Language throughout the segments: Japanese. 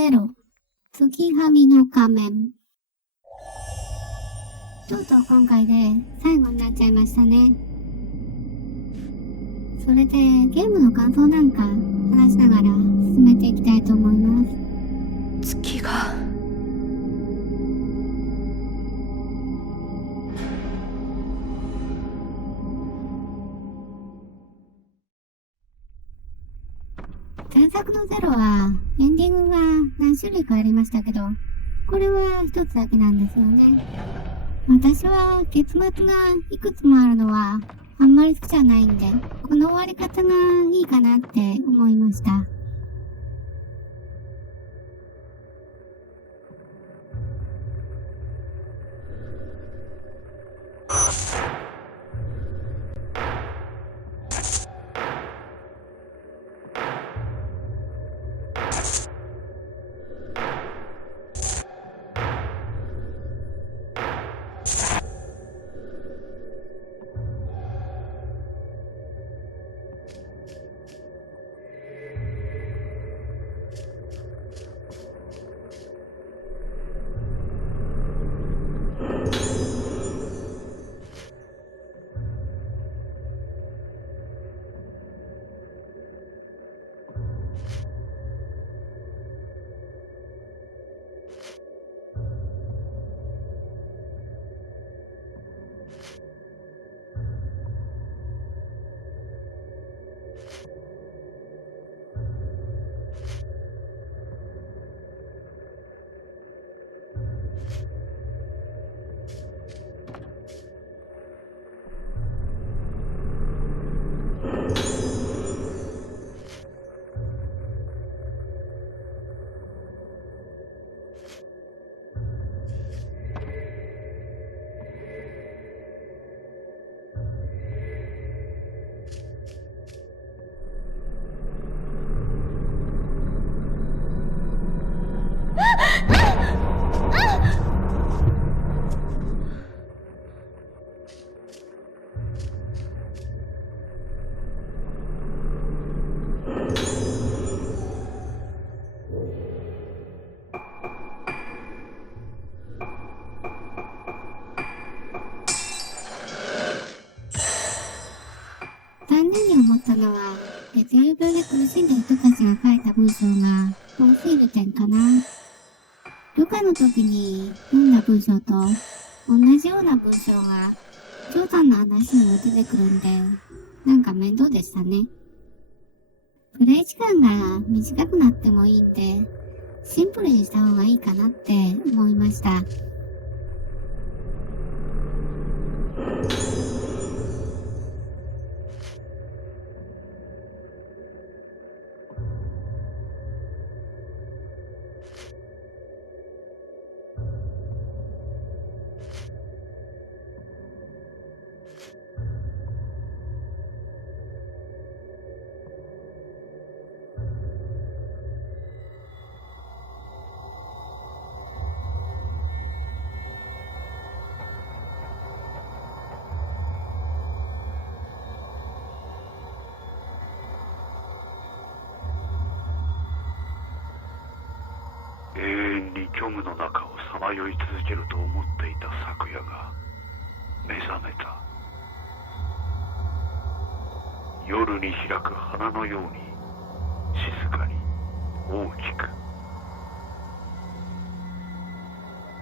ゼロ、月はみの仮面。とうとう今回で最後になっちゃいましたね。それでゲームの感想なんか話しながら進めていきたいと思います。月が前作のゼロはエンディングが何種類かありましたけど、これは一つだけなんですよね。私は結末がいくつもあるのはあんまり好きじゃないんで、この終わり方がいいかなって思いました。残念に思ったのは、血友病で苦しんだ人たちが書いた文章が多すぎる点かな。ルカの時に読んだ文章と同じような文章がジョーさんの話にも出てくるんで、なんか面倒でしたね。プレイ時間が短くなってもいいんで、シンプルにした方がいいかなって思いました。永遠に虚無の中をさまよい続けると思っていた昨夜が目覚めた。夜に開く花のように静かに大きく。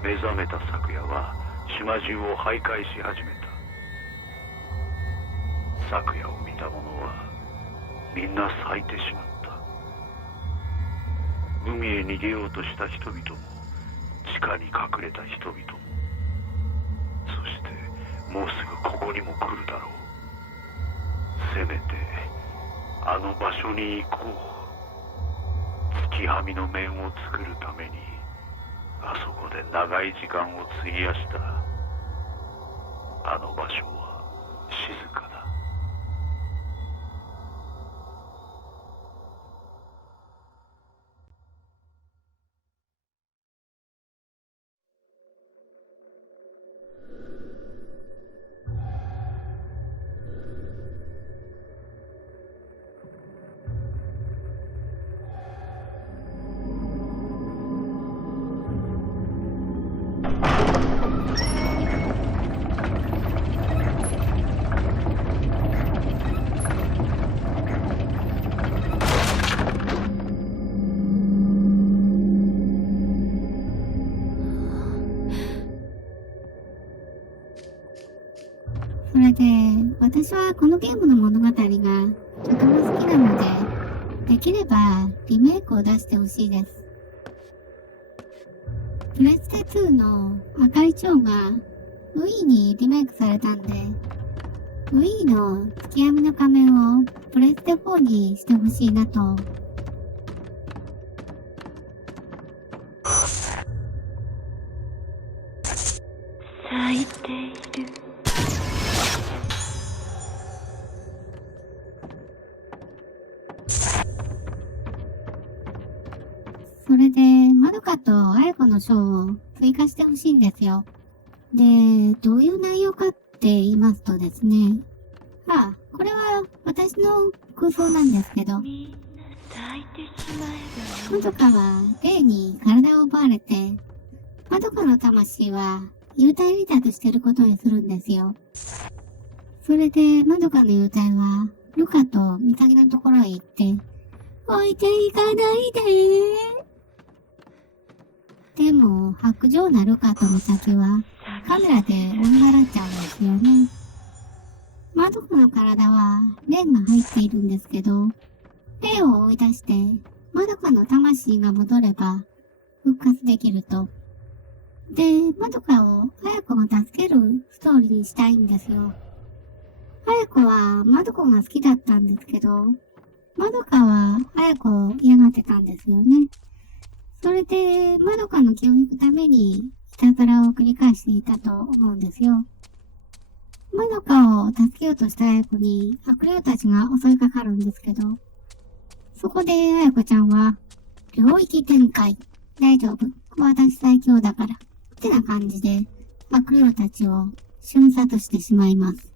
目覚めた昨夜は島中を徘徊し始めた。昨夜を見た者はみんな咲いてしまった。海へ逃げようとした人々も、地下に隠れた人々も、そしてもうすぐここにも来るだろう。せめてあの場所に行こう。月はみの面を作るためにあそこで長い時間を費やした。あの場所は静かだ。で、私はこのゲームの物語がとても好きなので、できればリメイクを出してほしいです。プレステ2の赤い蝶が Wii にリメイクされたんで、Wii の月闇の仮面をプレステ4にしてほしいなと。咲いている。それで、まどかとあやこの章を追加してほしいんですよ。で、どういう内容かって言いますとですね。これは私の空想なんですけど、みんな咲いてしまえばまどかは霊に体を奪われて、まどかの魂は幽体離脱してることにするんですよ。それで、まどかの幽体は、ルカとミサギのところへ行って、置いていかないででも、白状なルカとミサギは、カメラで追い払っちゃうんですよね。まどかの体は、霊が入っているんですけど、霊を追い出して、まどかの魂が戻れば、復活できると。で、まどかをあやこが助けるストーリーにしたいんですよ。あやこはまどこが好きだったんですけど、まどかはあやこを嫌がってたんですよね。それで、まどかの気を引くために、いたずらを繰り返していたと思うんですよ。まどかを助けようとしたあやこに悪霊たちが襲いかかるんですけど、そこであやこちゃんは、領域展開。大丈夫。私最強だから。ってな感じで、悪霊たちを瞬殺してしまいます。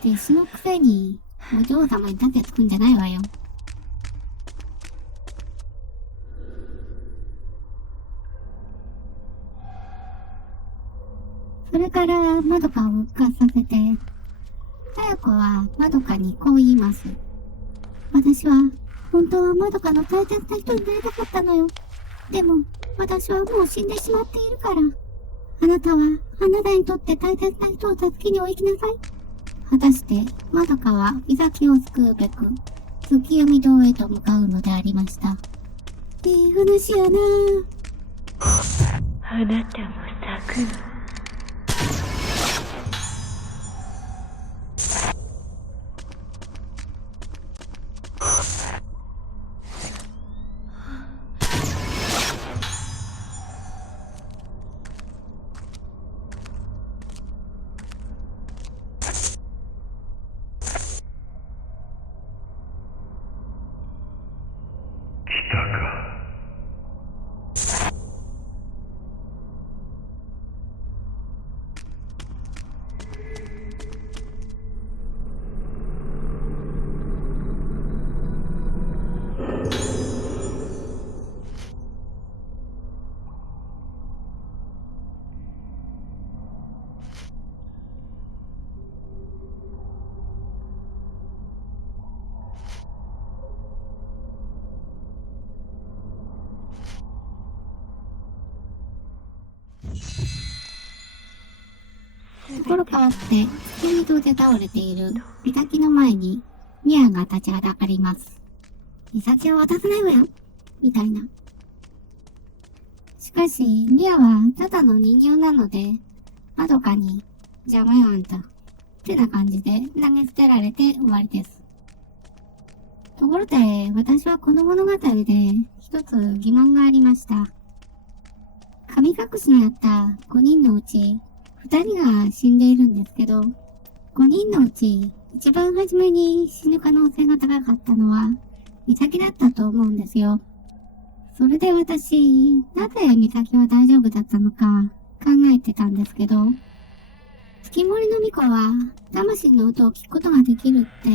弟子のくせに、お嬢様に盾つくんじゃないわよ。それから、まどかを復活させて、あやこはまどかにこう言います。私は、本当はまどかの大切な人になりたかったのよ。でも、私はもう死んでしまっているから。あなたは、あなたにとって大切な人を助けにお行きなさい。果たして、まどかは、イザキを救うべく、月読堂へと向かうのでありました。いい話やなぁ。あなたも咲くの。来たか。ところ変わって、月見堂で倒れている美咲の前に、ミアが立ちはだかります。美咲は渡さないわよみたいな。しかし、ミアはただの人形なので、まどかに、邪魔よあんた。ってな感じで投げ捨てられて終わりです。ところで、私はこの物語で一つ疑問がありました。神隠しにあった5人のうち、2人が死んでいるんですけど、5人のうち一番初めに死ぬ可能性が高かったのは、美咲だったと思うんですよ。それで私、なぜ美咲は大丈夫だったのか考えてたんですけど、月森の巫女は魂の音を聞くことができるって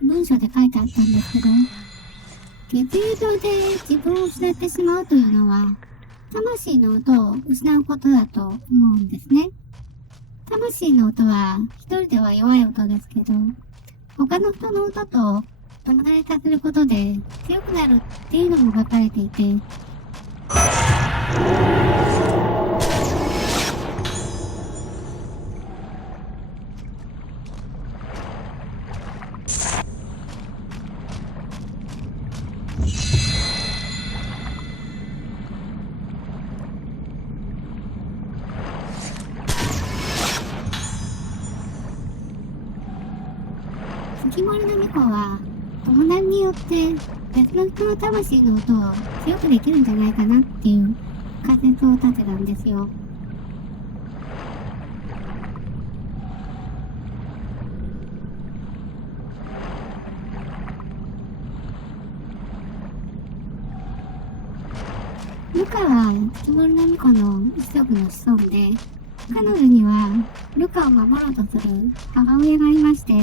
文章で書いてあったんですけど、血流上で自分を失ってしまうというのは、魂の音を失うことだと思うんですね。魂の音は一人では弱い音ですけど、他の人の音と友達させることで強くなるっていうのも書かれていて、月森の巫女は友達によって別の人の魂の音を強くできるんじゃないかなっていう仮説を立てたんですよ。ルカは月森の巫女の一族の子孫で、彼女にはルカを守ろうとする母親がいまして、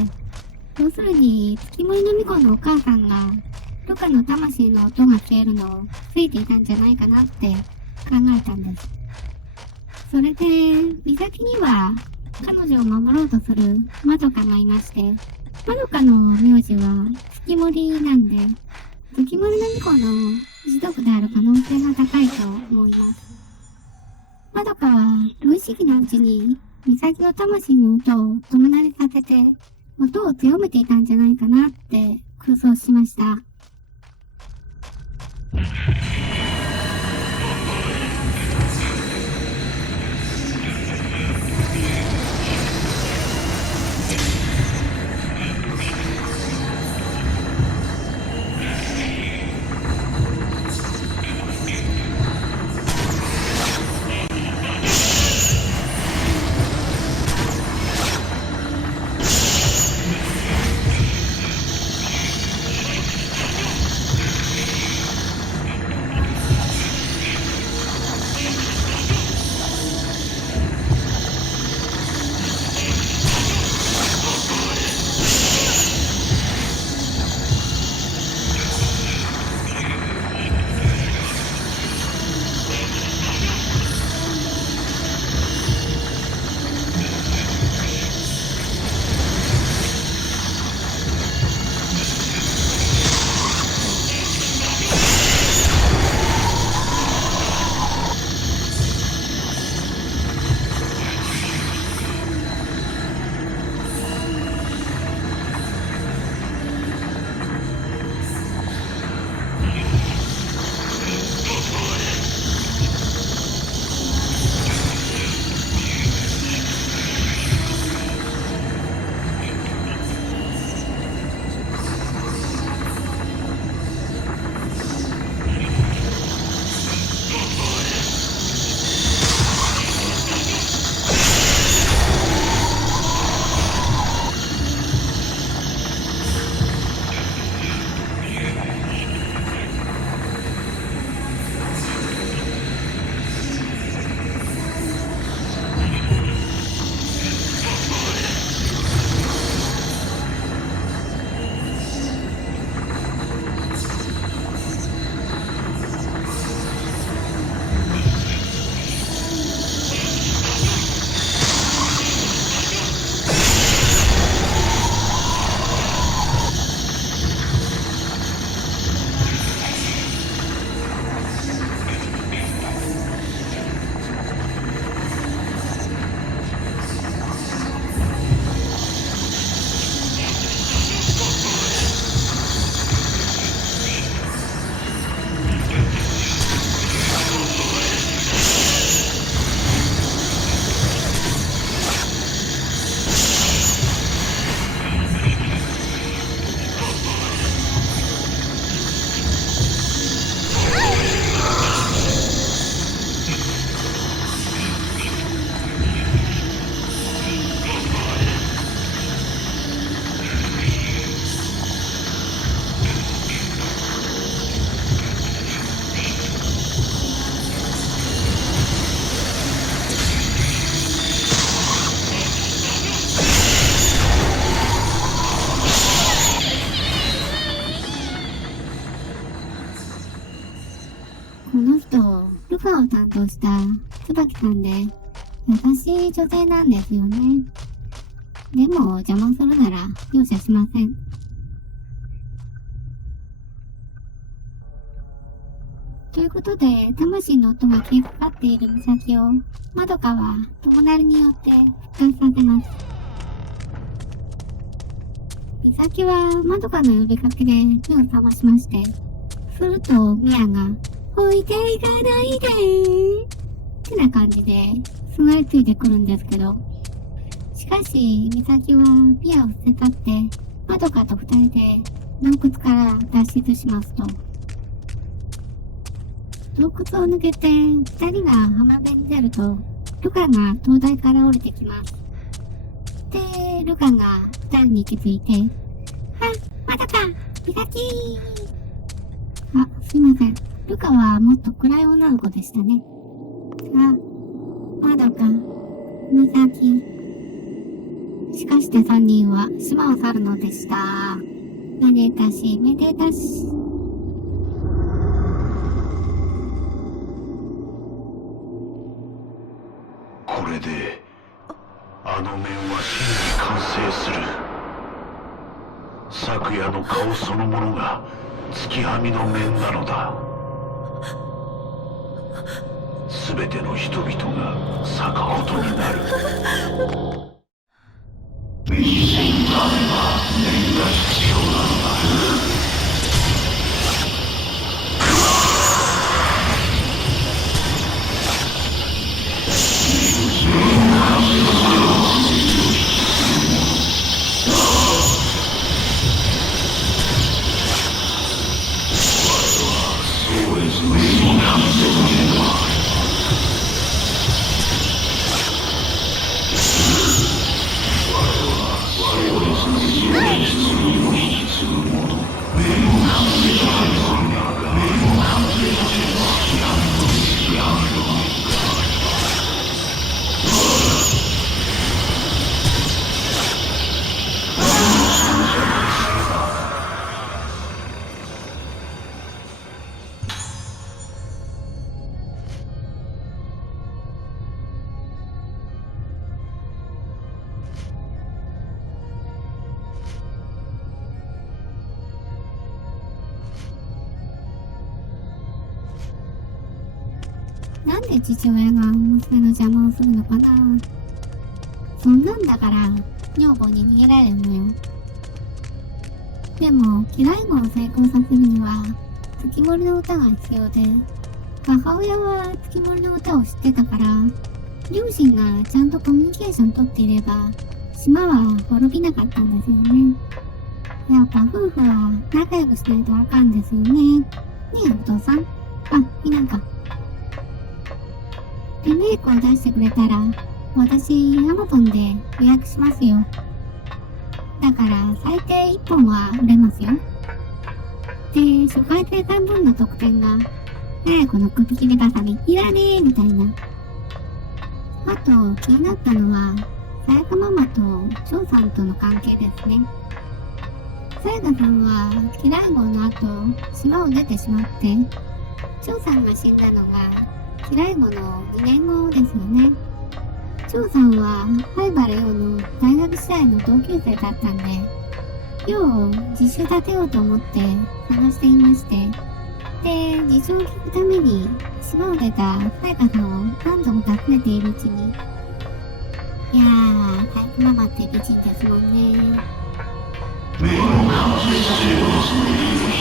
要するに月森の巫女のお母さんがルカの魂の音が消えるのを防いでいたんじゃないかなって考えたんです。それで、岬には彼女を守ろうとするまどかがいまして、まどかの名字は月森なんで、月森の巫女の一族である可能性が高いと思います。まどかは無意識のうちに岬の魂の音を友達させて、音を強めていたんじゃないかなって空想しました。を担当した椿さんで、優しい女性なんですよね。でも邪魔するなら容赦しません。ということで、魂の音が消えかかっている美咲を、まどかは友なりによって復活させます。美咲はまどかの呼びかけで目を覚ましまして、するとミアが、置いていかないでーってな感じですがりついてくるんですけど、しかし美咲はミアを捨て去って、まどかと二人で洞窟から脱出しますと、洞窟を抜けて二人が浜辺に出ると、ルカが灯台から降りてきます。で、ルカが二人に気づいて、まどか美咲あ、すいません。ルカはもっと暗い女の子でしたね。まどか美咲しかして三人は島を去るのでした。めでたしめでたし。これであの面は真に完成する。昨夜の顔そのものが月はみの面なのだ。すべての人々が咲くことになる。目に線があれば面が必要なのだ。なんで父親が娘の邪魔をするのかな。そんなんだから女房に逃げられるのよ。でも機雷語を成功させるには月森の歌が必要で、母親は月森の歌を知ってたから、両親がちゃんとコミュニケーション取っていれば島は滅びなかったんですよね。やっぱ夫婦は仲良くしないとあかんですよね。ねえお父さん。いないか。リメイクを出してくれたら、私、アマゾンで予約しますよ。だから、最低1本は売れますよ。で、初回生産分の特典が、この首切りバサミ、いらねえみたいな。あと、気になったのは、さやかママと張さんとの関係ですね。さやかさんは、機雷号の後、島を出てしまって、張さんが死んだのが、機雷後の2年後ですよね。張さんは灰原陽の大学時代の同級生だったんで、陽を自首立てようと思って探していまして、で、事情を聞くために島を出たさやかさんを何度も訪ねているうちに、いやー、さやかママって美人ですもんね。目の完成性を引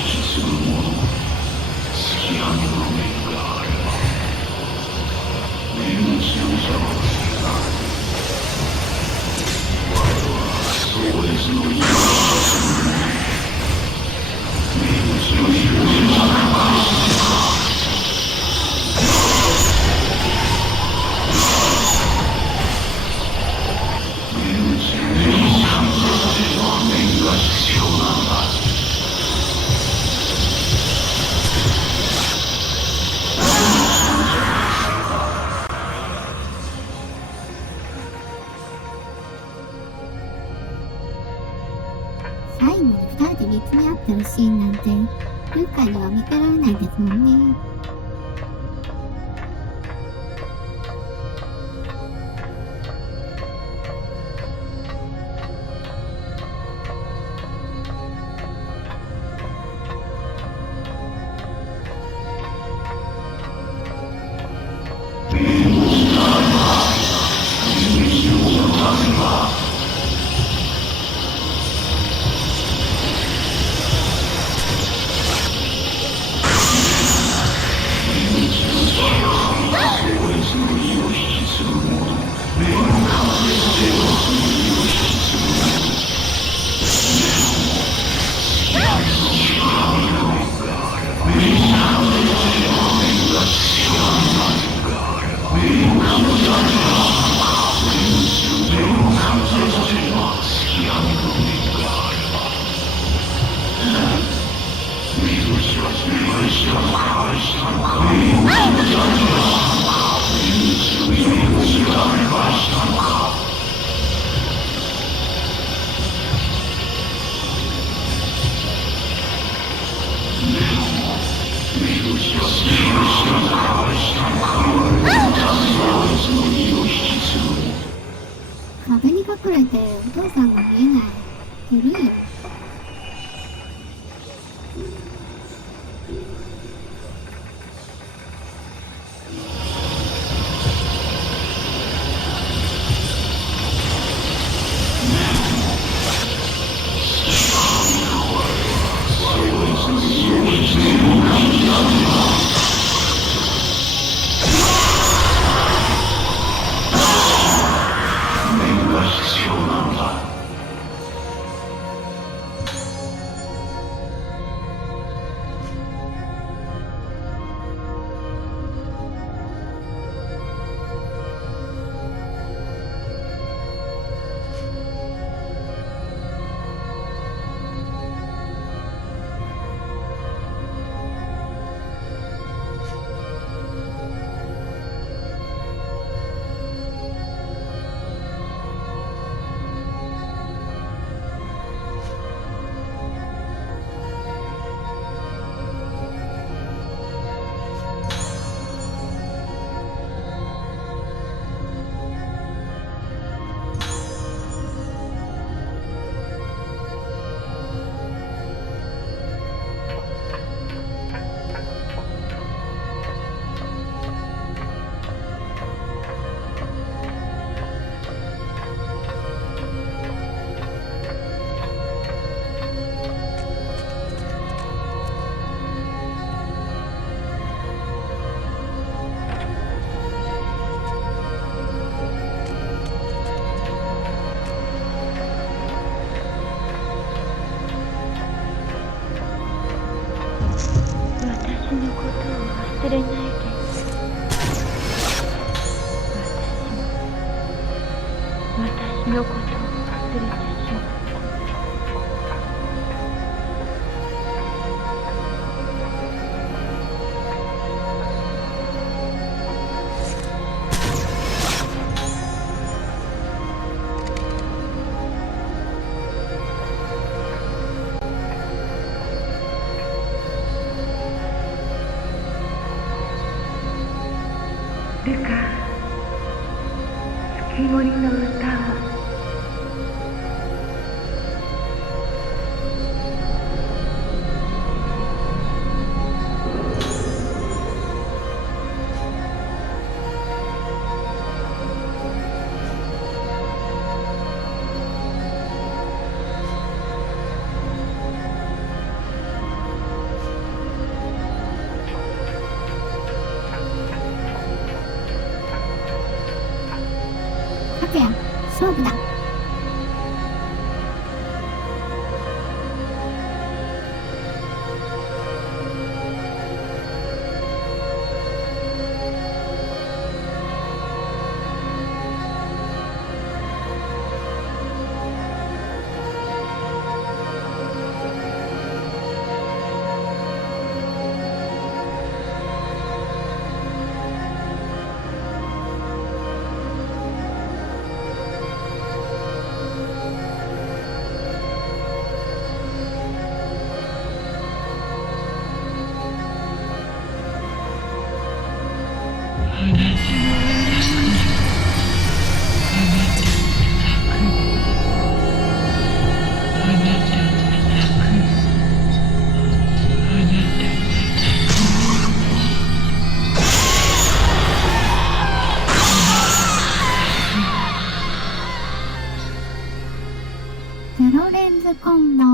き継ぐもの、月はみの面があれば目の強さを知らない。我は壮烈の今をする目の強さを知らない。目の強さは面が必要なのだ。最後に2人で見つめ合ってるシーンなんて、ルカには見せられないですもんね。壁に隠れてお父さんが見えない。古いよ。私のことを忘れないで。私のことを忘れてしまう。ルカ、月森の歌を。拓也、勝負だ。ゼロレンズコンボ。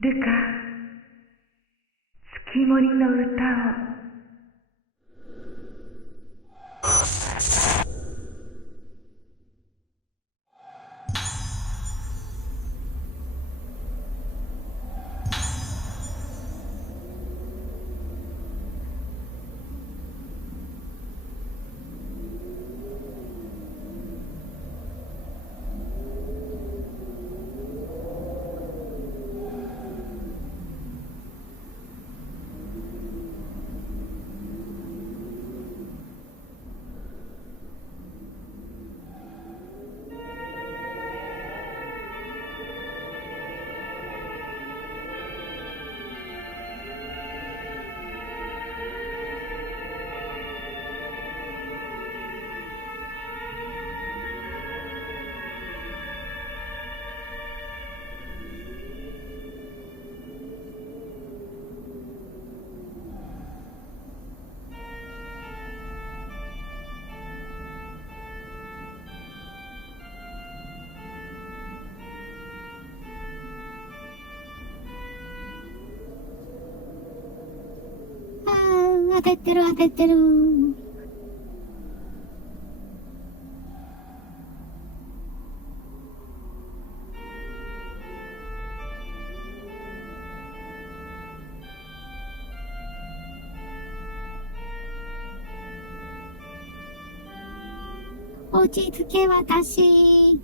ルカ、月森の歌を。焦ってる焦ってる。落ち着け私。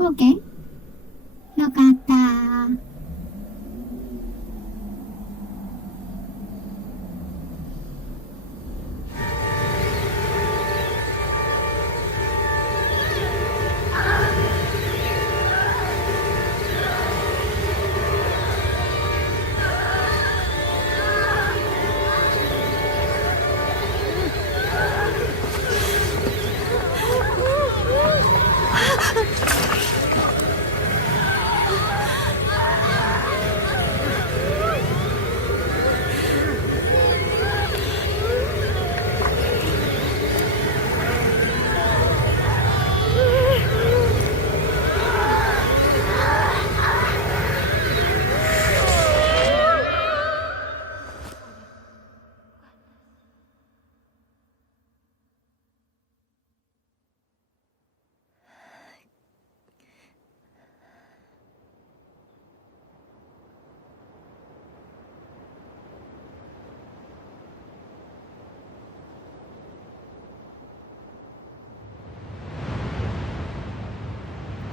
オーケー？よかった。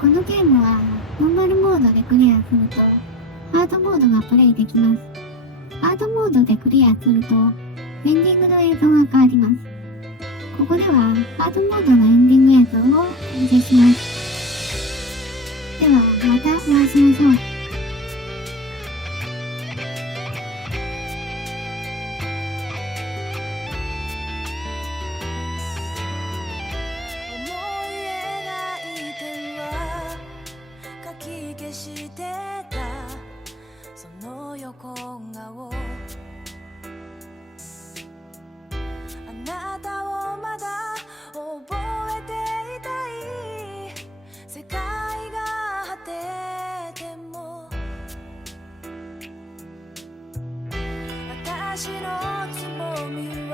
このゲームはノーマルモードでクリアするとハードモードがプレイできます。ハードモードでクリアするとエンディングの映像が変わります。ここではハードモードのエンディング映像をお見せします。ではまたお会いしましょう。私のつぼみは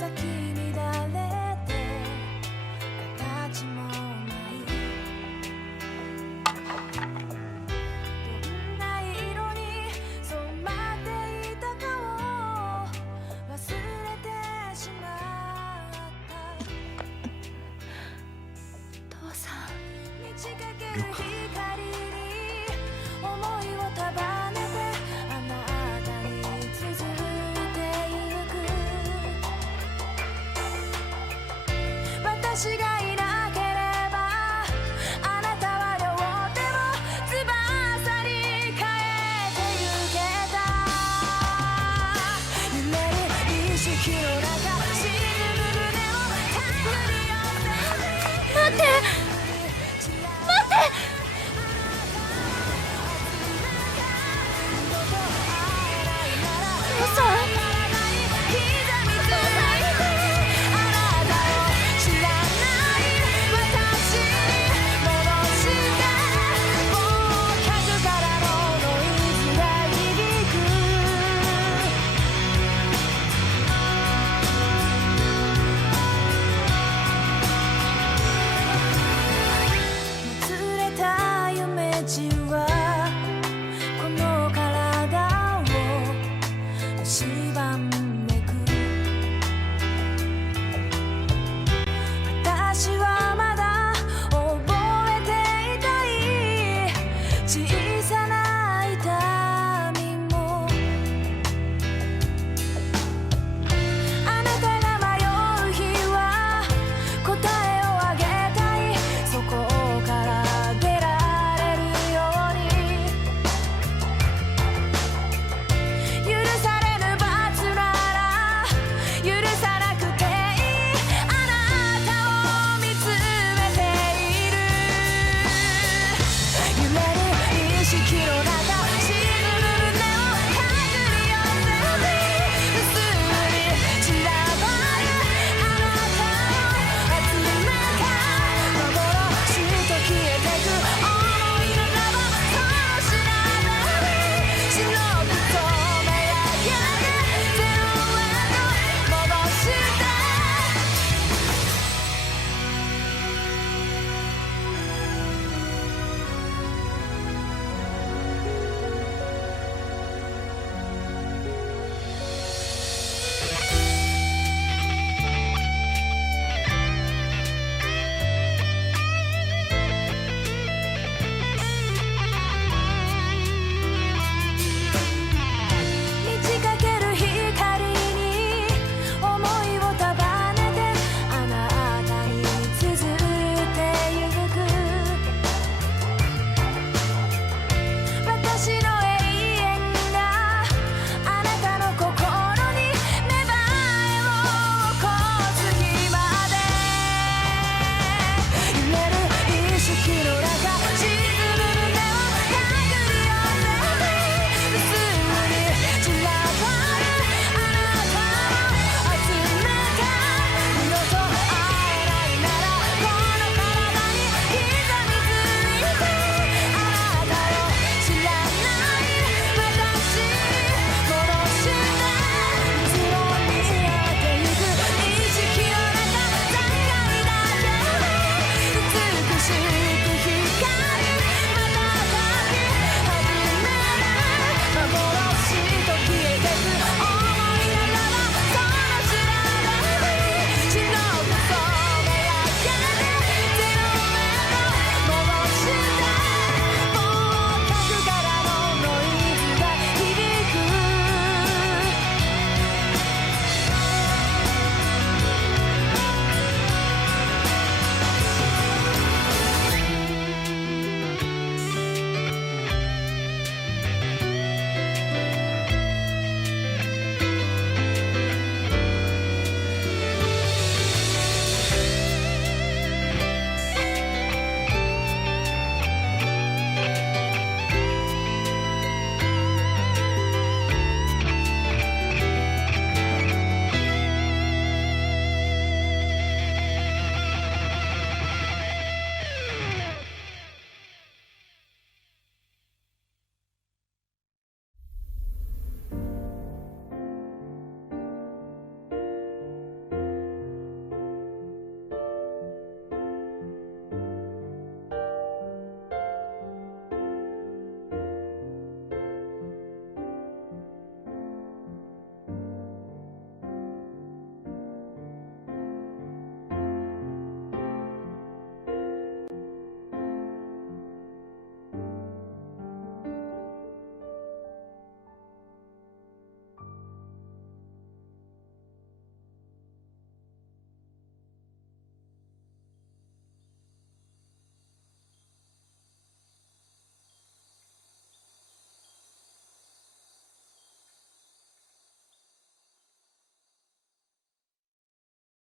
咲き乱れて形もないどんな色に染まっていたかを忘れてしまった父さん満ち欠ける日